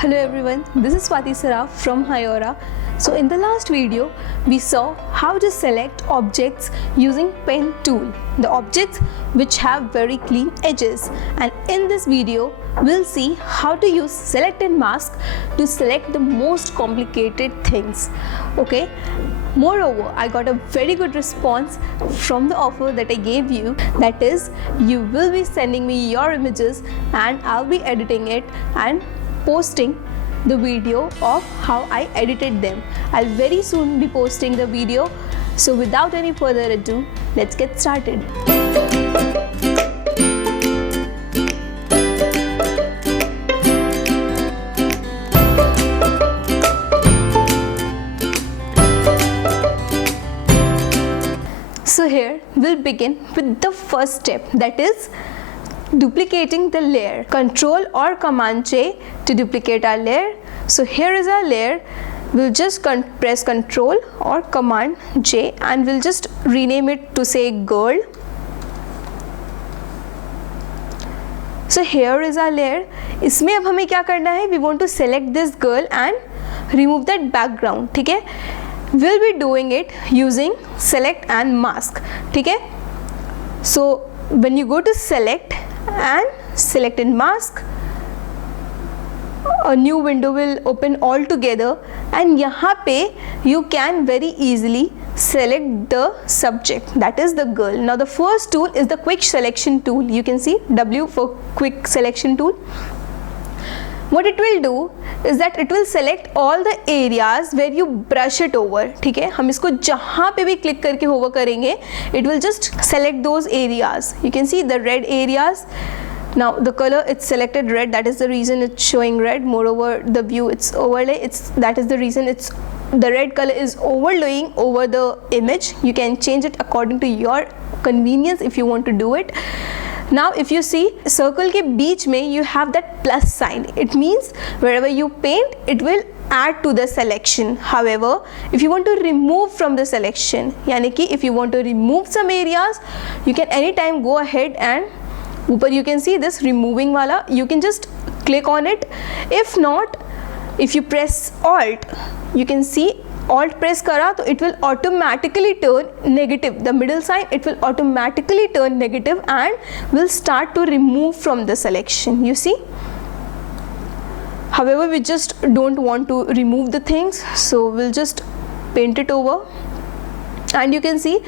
Hello everyone, this is Swati Saraf from Hyora. So in the last video, we saw how to select objects using pen tool, the objects which have very clean edges. And in this video, we'll see how to use select and mask to select the most complicated things. Okay. Moreover, I got a very good response from the offer that I gave you. That is, you will be sending me your images and I'll be editing it and posting the video of how I edited them. I'll very soon be posting the video. So without any further ado, let's get started. So here we'll begin with the first step, that is duplicating the layer. Control or Command J to duplicate our layer. So here is our layer. We'll just press Control or Command J and we'll just rename it to say girl. So here is our layer. इसमें अब हमें क्या करना है? We want to select this girl and remove that background. ठीक है? We'll be doing it using select and mask. ठीक है? So when you go to select and mask, a new window will open all together and यहाँ पे you can very easily select the subject, that is the girl. Now the first tool is the quick selection tool. You can see W for quick selection tool. What it will do is that it will select all the areas where you brush it over. ठीक है, हम इसको जहाँ पे भी click करके hover करेंगे, it will just select those areas. You can see the red areas. Now the color, it's selected red, that is the reason it's showing red. Moreover, the view, it's overlay, that is the reason it's the red color is overlaying over the image. You can change it according to your convenience if you want to do it. Now if you see circle के बीच में you have that plus sign. It means wherever you paint, it will add to the selection. However, if you want to remove from the selection, यानी कि if you want to remove some areas, you can anytime go ahead and ऊपर you can see this removing वाला, you can just click on it. If not, if you press Alt, you can see Alt press करा तो it will automatically turn negative. The middle sign, it will automatically turn negative and will start to remove from the selection. You see? However, we just don't want to remove the things, so we'll just paint it over. And you can see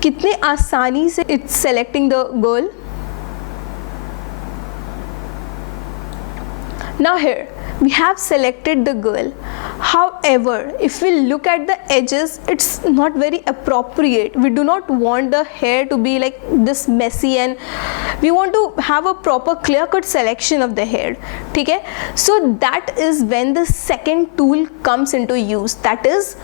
कितने आसानी से it's selecting the girl. Now here we have selected the girl. However, if we look at the edges, it's not very appropriate. We do not want the hair to be like this messy and we want to have a proper clear-cut selection of the hair. ठीक है? So that is when the second tool comes into use, that is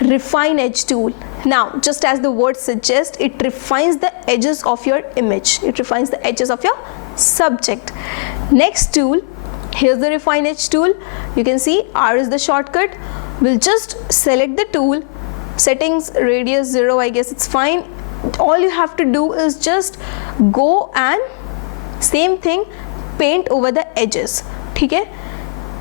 refine edge tool. Now, just as the word suggests, it refines the edges of your image. It refines the edges of your subject. Next tool, here's the refine edge tool. You can see R is the shortcut. We'll just select the tool, settings, radius 0, I guess it's fine. All you have to do is just go and same thing, paint over the edges. ठीक है?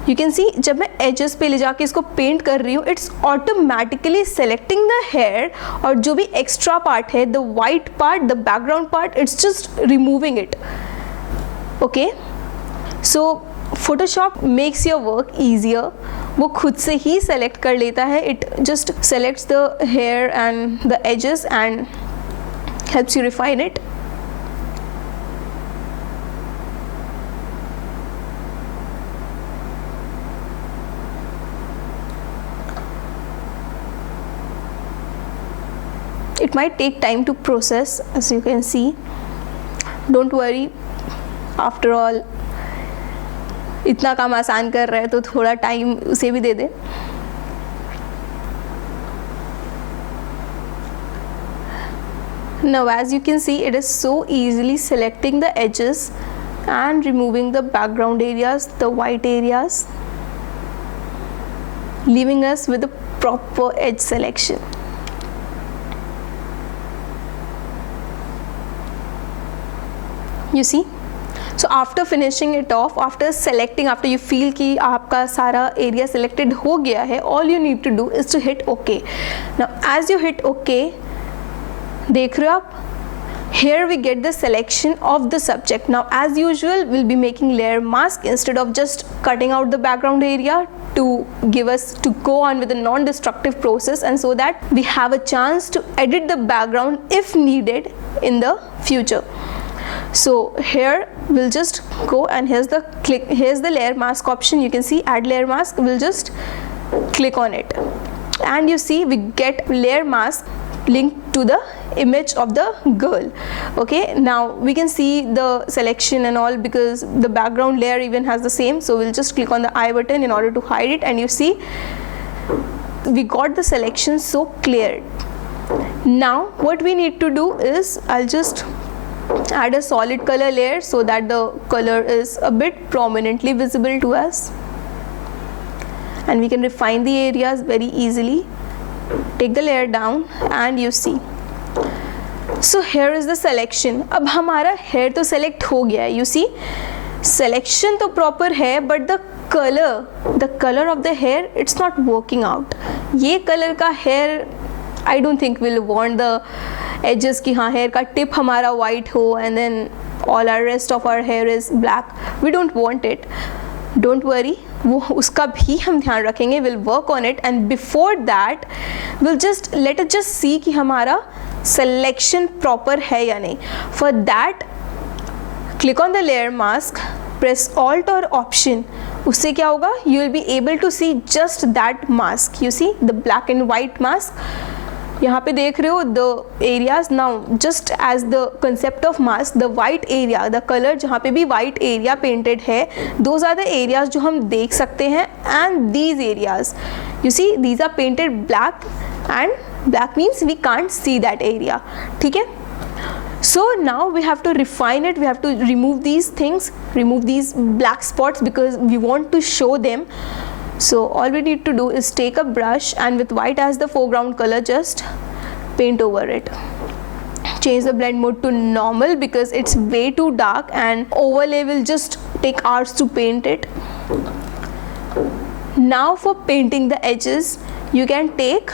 You can see जब मैं edges पे ले जाके इसको paint कर रही हूँ, it's automatically selecting the hair और जो भी extra part है, the white part, the background part, it's just removing it. Okay? So Photoshop makes your work easier. वो खुद से ही select कर लेता है. It just selects the hair and the edges and helps you refine it. It might take time to process, as you can see. Don't worry, after all, इतना काम आसान कर रहा है तो थोड़ा टाइम उसे भी दे दे. Now as you can see, it is so easily selecting the edges and removing the background areas, the white areas, leaving us with a proper edge selection. You see? So after finishing it off, after selecting, after you feel कि आपका सारा area selected हो गया है, all you need to do is to hit OK. Now as you hit OK, देख रहे हो आप, here we get the selection of the subject. Now as usual we'll be making layer mask instead of just cutting out the background area to go on with a non-destructive process, and so that we have a chance to edit the background if needed in the future. So here we'll just go, and here's the layer mask option. You can see add layer mask. We'll just click on it, and you see we get layer mask linked to the image of the girl. Okay, now we can see the selection and all because the background layer even has the same. So we'll just click on the I button in order to hide it, and you see we got the selection so clear. Now what we need to do is, I'll just add a solid color layer so that the color is a bit prominently visible to us, and we can refine the areas very easily. Take the layer down and you see. So here is the selection. अब हमारा hair तो select हो गया है. You see, selection तो proper है, but the color of the hair, it's not working out. ये color का hair, I don't think we'll want the edges कि हाँ hair का tip हमारा white हो and then all our rest of our hair is black. We don't want it. Don't worry, वो उसका भी हम ध्यान रखेंगे. We'll work on it, and before that we'll just let us just see कि हमारा selection proper है या नहीं. For that, click on the layer mask, press Alt or Option. उससे क्या होगा? You will be able to see just that mask. You see the black and white mask. यहाँ पे देख रहे हो the areas. Now just as the concept of mask, the white area, the color जहाँ पे भी white area painted है, those are the areas जो हम देख सकते हैं, and these areas, you see these are painted black, and black means we can't see that area. ठीक है? So now we have to refine it. We have to remove these things, remove these black spots because we want to show them. So all we need to do is take a brush, and with white as the foreground color, just paint over it. Change the blend mode to normal because it's way too dark, and overlay will just take hours to paint it. Now for painting the edges, you can take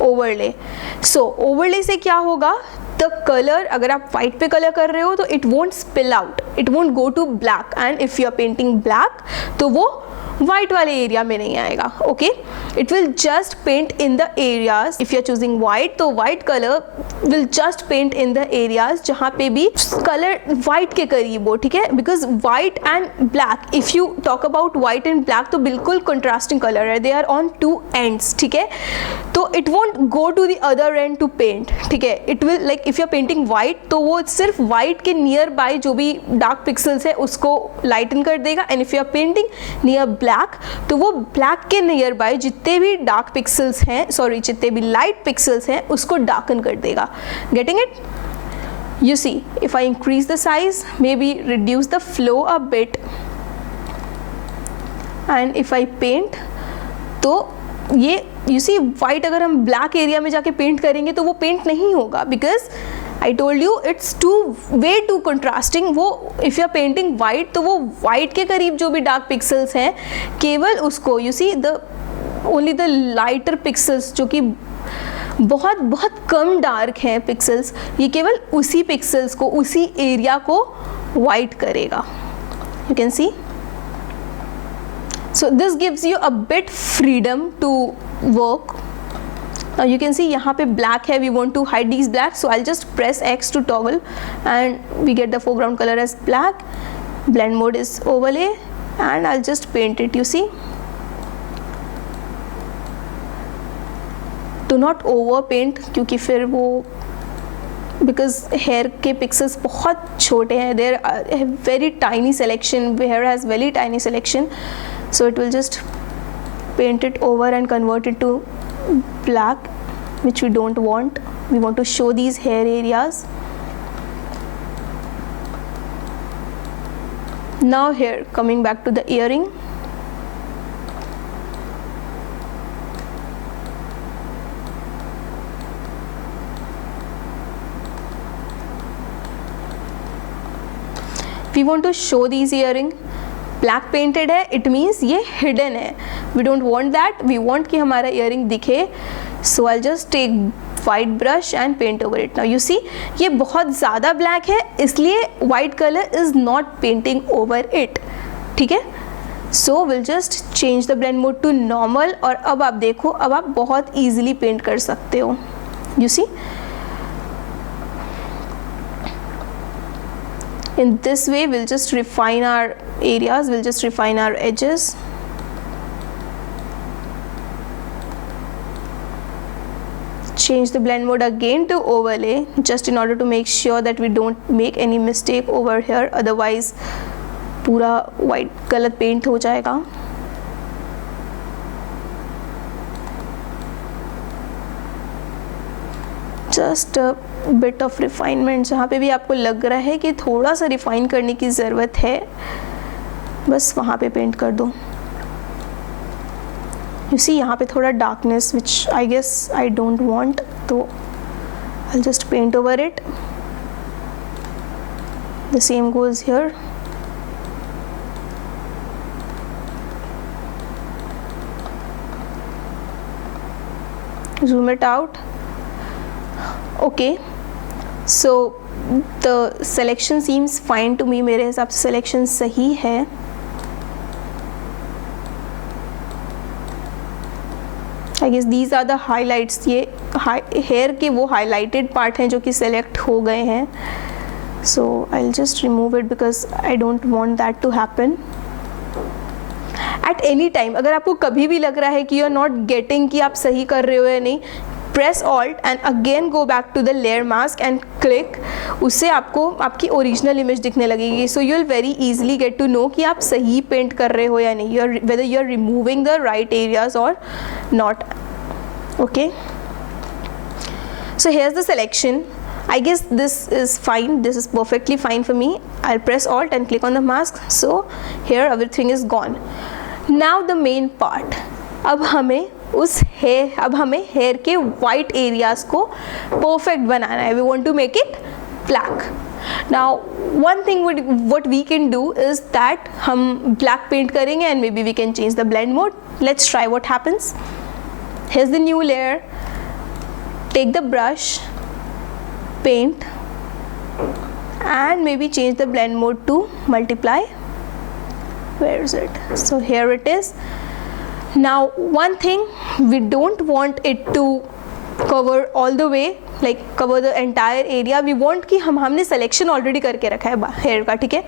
overlay. So overlay से क्या होगा? The color, अगर आप white पे color कर रहे हो तो it won't spill out, it won't go to black, and if you are painting black तो वो white वाले एरिया में नहीं आएगा. Okay, it will just paint in the areas. If you are choosing white तो white colour will just paint in the areas जहाँ पे भी कलर वाइट के करीब हो. ठीक है, because white and black, if you talk about white and black तो बिल्कुल कंट्रास्टिंग कलर है. They are on two ends. ठीक है, तो it won't go to the other end to paint. ठीक है, it will like if you are painting white तो वो सिर्फ वाइट के नियर बाय जो भी डार्क पिक्सल्स है उसको लाइटन कर देगा, and if you are painting near black तो वो ब्लैक के नियर बाय जितने भी डार्क पिक्सल्स हैं, सॉरी जितने भी लाइट पिक्सल्स हैं उसको डार्कन कर देगा. Getting it? You see, if I increase the size, maybe reduce the flow a bit, and if I paint, तो ये you see white अगर हम black area में जाके पेंट करेंगे तो वो पेंट नहीं होगा, because I told you it's way too contrasting. वो if you are painting white तो वो white के करीब जो भी dark pixels हैं केवल उसको you see the only the lighter pixels जो कि बहुत बहुत कम डार्क हैं पिक्सल्स, ये केवल उसी पिक्सल्स को उसी एरिया को वाइट करेगा. You can see. So this gives you a bit freedom to work. You can see यहाँ पे black है, we want to hide these black, so I'll just press X to toggle and we get the foreground color as black. Blend mode is overlay and I'll just paint it. You see, do not over paint क्योंकि फिर वो because hair के pixels बहुत छोटे हैं, there are very tiny selection, hair has very tiny selection, so it will just paint it over and convert it to black, which we don't want. We want to show these hair areas. Now here, coming back to the earring, we want to show these earring, black painted है, it means ये hidden है, we don't want that, we want कि हमारा earring दिखे. So I just take white brush and paint over it. Now you see ये बहुत ज़्यादा black है, इसलिए white colour is not painting over it. ठीक है, so will just change the blend mode to normal. और अब आप देखो, अब आप बहुत ईजिली पेंट कर सकते हो. You see in this way we'll just refine our areas, we'll just refine our edges. Change the blend mode again to overlay, just in order to make sure that we don't make any mistake over here, otherwise पूरा white गलत paint हो जाएगा. Just bit of refinement, जहाँ पे भी आपको लग रहा है कि थोड़ा सा रिफाइन करने की ज़रूरत है, बस वहाँ पे पेंट कर दो. यू सी यहाँ पे थोड़ा darkness which I guess I don't want, तो I just paint over it. The same goes here. zoom it out. Okay, so the selection seems fine to me. मेरे हिसाब से selection सही है. I guess these are the highlights. ये hair के वो highlighted part हैं जो कि select हो गए हैं. So I'll just remove it because I don't want that to happen. At any time अगर आपको कभी भी लग रहा है कि you are not getting कि आप सही कर रहे हो या नहीं, press alt and again go back to the layer mask and click. उससे आपको आपकी ओरिजिनल इमेज दिखने लगेगी. So you will very easily get to know कि आप सही पेंट कर रहे हो या नहीं, whether you are removing the right areas or not. Okay, so here's the selection. I guess this is fine, this is perfectly fine for me. I'll press alt and click on the mask. So here everything is gone. Now the main part. अब हमें hair के white areas को perfect बनाना है. We want to make it black. Now one thing what we can do is that हम black paint करेंगे and maybe we can change the blend mode. Let's try what happens. Here is the new layer. Take the brush, paint and maybe change the blend mode to multiply. Where is it? So here it is. Now one thing, we don't want it to cover all the way, like cover the entire area. We want कि हमने selection already करके रखा है hair का, ठीक है.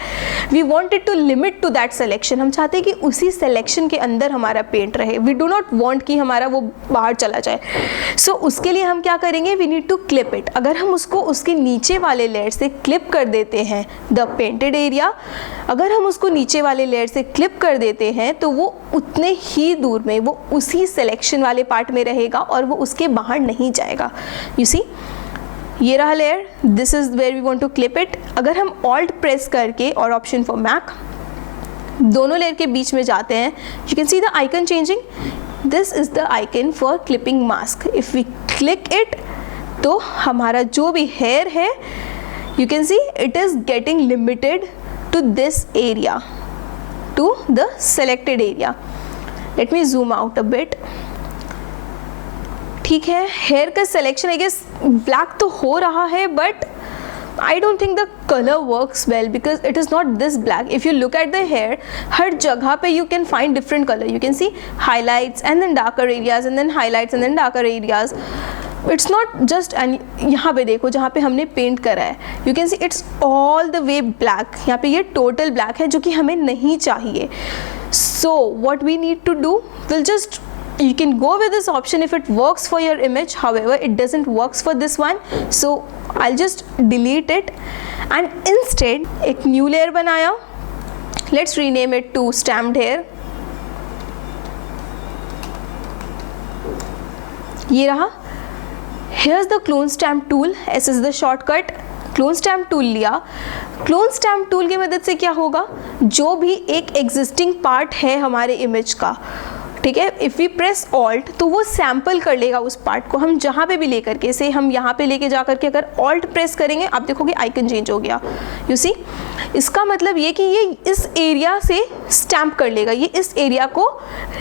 We want it to limit to that selection. हम चाहते हैं कि उसी selection के अंदर हमारा पेंट रहे. We do not want कि हमारा वो बाहर चला जाए. So उसके लिए हम क्या करेंगे? We need to clip it. अगर हम उसको उसके नीचे वाले लेयर से क्लिप कर देते हैं the painted area, अगर हम उसको नीचे वाले लेयर से क्लिप कर देते हैं तो वो उतने ही दूर में, वो उसी सिलेक्शन वाले पार्ट में रहेगा और वो उसके बाहर नहीं जाएगा. यू सी, ये रहा layer, this is where we want to clip it. अगर हम ऑल्ट प्रेस करके और ऑप्शन फॉर मैक दोनों लेयर के बीच में जाते हैं, you can see the icon changing. This is the icon for clipping mask. If we click it तो हमारा जो भी हेयर है, you can see it is getting limited to this area, to the selected area. Let me zoom out a bit. ठीक है, hair का selection I guess black तो हो रहा है, but I don't think the color works well because it is not this black. If you look at the hair, हर जगह पे you can find different color. You can see highlights and then darker areas and then highlights and then darker areas. It's not just, and यहाँ पे देखो जहाँ पे हमने paint करा है, you can see it's all the way black. यहाँ पे ये total black है जो कि हमें नहीं चाहिए. So what we need to do, we'll just, you can go with this option if it works for your image. However, it doesn't works for this one. So I'll just delete it and instead एक new layer बनाया. Let's rename it to stamped hair. ये रहा. Here's the clone stamp tool. S is the shortcut. Clone stamp tool लिया. Clone stamp tool की मदद से क्या होगा, जो भी एक एग्जिस्टिंग पार्ट है हमारे इमेज का, ठीक है, इफ़ वी प्रेस ऑल्ट तो वो सैम्पल कर लेगा उस पार्ट को, हम जहाँ पे भी लेकर के, से हम यहाँ पे लेके जा करके अगर ऑल्ट प्रेस करेंगे आप देखोगे आइकन चेंज हो गया। यू सी, इसका मतलब ये कि ये इस एरिया से स्टैम्प कर लेगा, ये इस एरिया को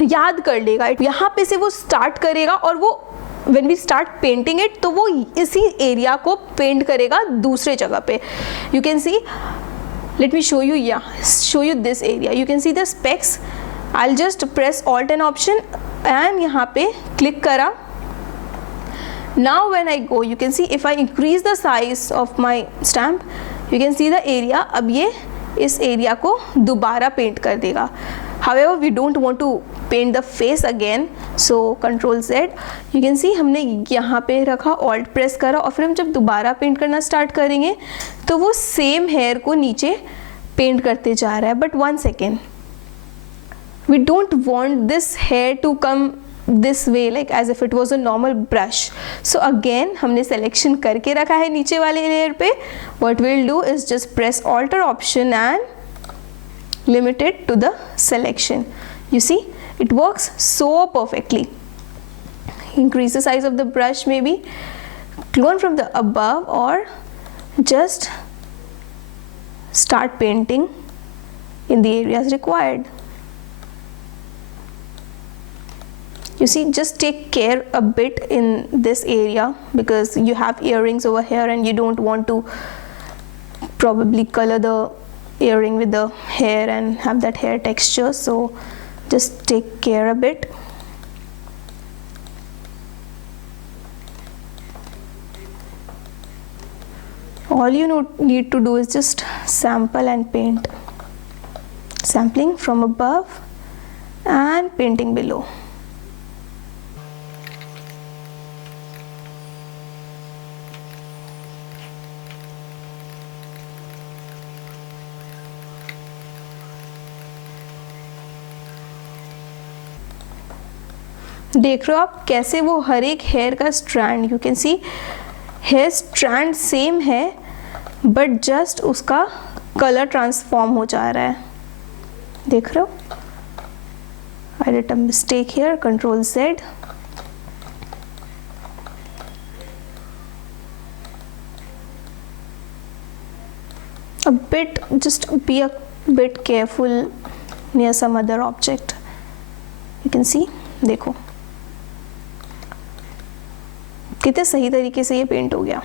याद कर लेगा, यहाँ पे से वो स्टार्ट करेगा और वो when we start painting it तो वो इसी एरिया को पेंट करेगा दूसरे जगह पे। You can see, let me show you, yeah, show you this area. You can see the specs. I'll just press Alt and Option and यहाँ पे click करा। Now when I go, you can see if I increase the size of my stamp, you can see the area, अब ये इस area को दोबारा paint कर देगा। However, we don't want to paint the face again, so Control Z. You can see हमने यहाँ पे रखा, Alt प्रेस करा और फिर हम जब दोबारा पेंट करना स्टार्ट करेंगे तो वो सेम हेयर को नीचे पेंट करते जा रहा है। But 1 second, we don't want this hair to come this way like as if it was a normal brush. So again हमने selection करके रखा है नीचे वाले लेयर पे। What we'll do is just press Alt or Option and limit it to the selection. You see, it works so perfectly. Increase the size of the brush, maybe clone from the above, or just start painting in the areas required. You see, just take care a bit in this area because you have earrings over here and you don't want to probably color the earring with the hair and have that hair texture, so just take care a bit. All you need to do is just sample and paint. Sampling from above and painting below. देख रहे हो आप कैसे वो हर एक hair का strand, you can see hair strand same है but just उसका कलर ट्रांसफॉर्म हो जा रहा है। देख रहे हो, I did a mistake here, Control Z. A bit, just be a bit careful near some other object. You can see, देखो कितने सही तरीके से ये पेंट हो गया।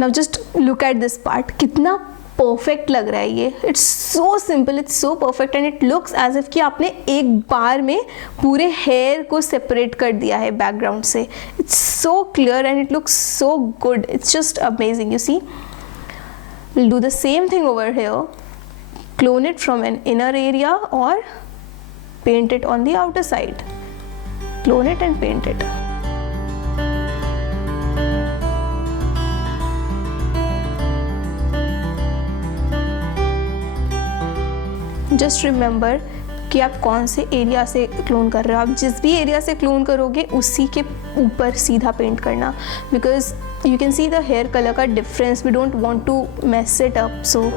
Now just look at this part, कितना परफेक्ट लग रहा है ये। It's so simple, it's so perfect and it looks as if कि आपने एक बार में पूरे हेयर को सेपरेट कर दिया है बैकग्राउंड से। It's so clear and it looks so good, it's just amazing. You see, we'll do the same thing over here, clone it from an inner area or paint it on the outer side. Clone it and paint it. Just remember कि आप कौन से area से clone कर रहे हो। आप जिस भी एरिया से क्लोन करोगे उसी के ऊपर सीधा पेंट करना, because you can see the hair colour का difference. We don't want to mess it up, so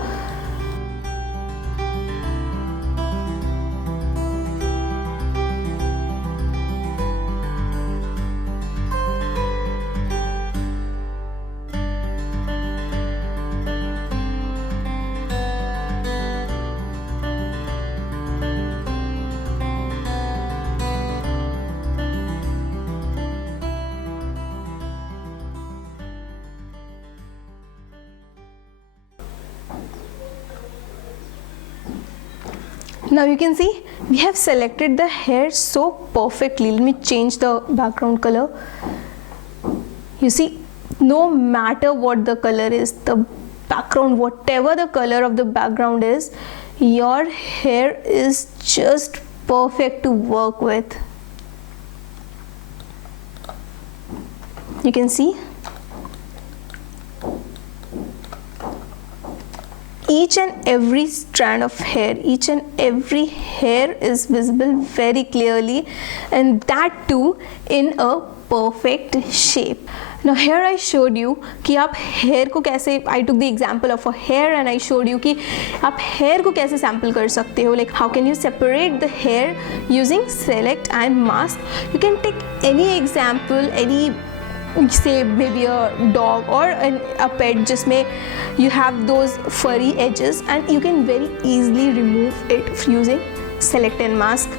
now you can see we have selected the hair so perfectly. Let me change the background color. You see, no matter what the color is, the background, whatever the color of the background is, your hair is just perfect to work with. You can see each and every strand of hair, each and every hair is visible very clearly, and that too in a perfect shape. Now here I showed you कि आप hair को कैसे, I took the example of a hair and I showed you कि आप hair को कैसे sample कर सकते हो, like how can you separate the hair using select and mask. You can take any example, any say maybe a dog or a pet जिसमें you have those furry edges, and you can very easily remove it using select and mask.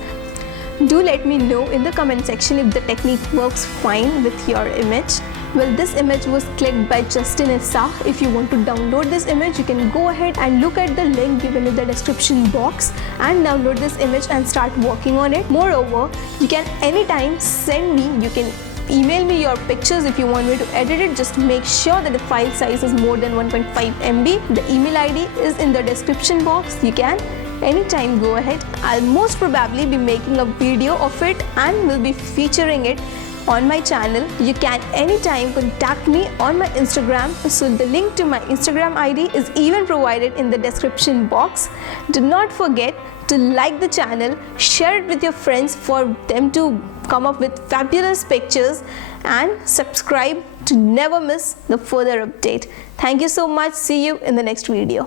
Do let me know in the comment section if the technique works fine with your image. Well, this image was clicked by Justin Issa. If you want to download this image, you can go ahead and look at the link given in the description box and download this image and start working on it. Moreover, you can anytime send me, you can email me your pictures if you want me to edit it. Just make sure that the file size is more than 1.5 MB. The email ID is in the description box. You can anytime go ahead. I'll most probably be making a video of it and will be featuring it on my channel. You can anytime contact me on my Instagram. So the link to my Instagram ID is even provided in the description box. Do not forget to like the channel, share it with your friends for them to come up with fabulous pictures, and subscribe to never miss the further update. Thank you so much. See you in the next video.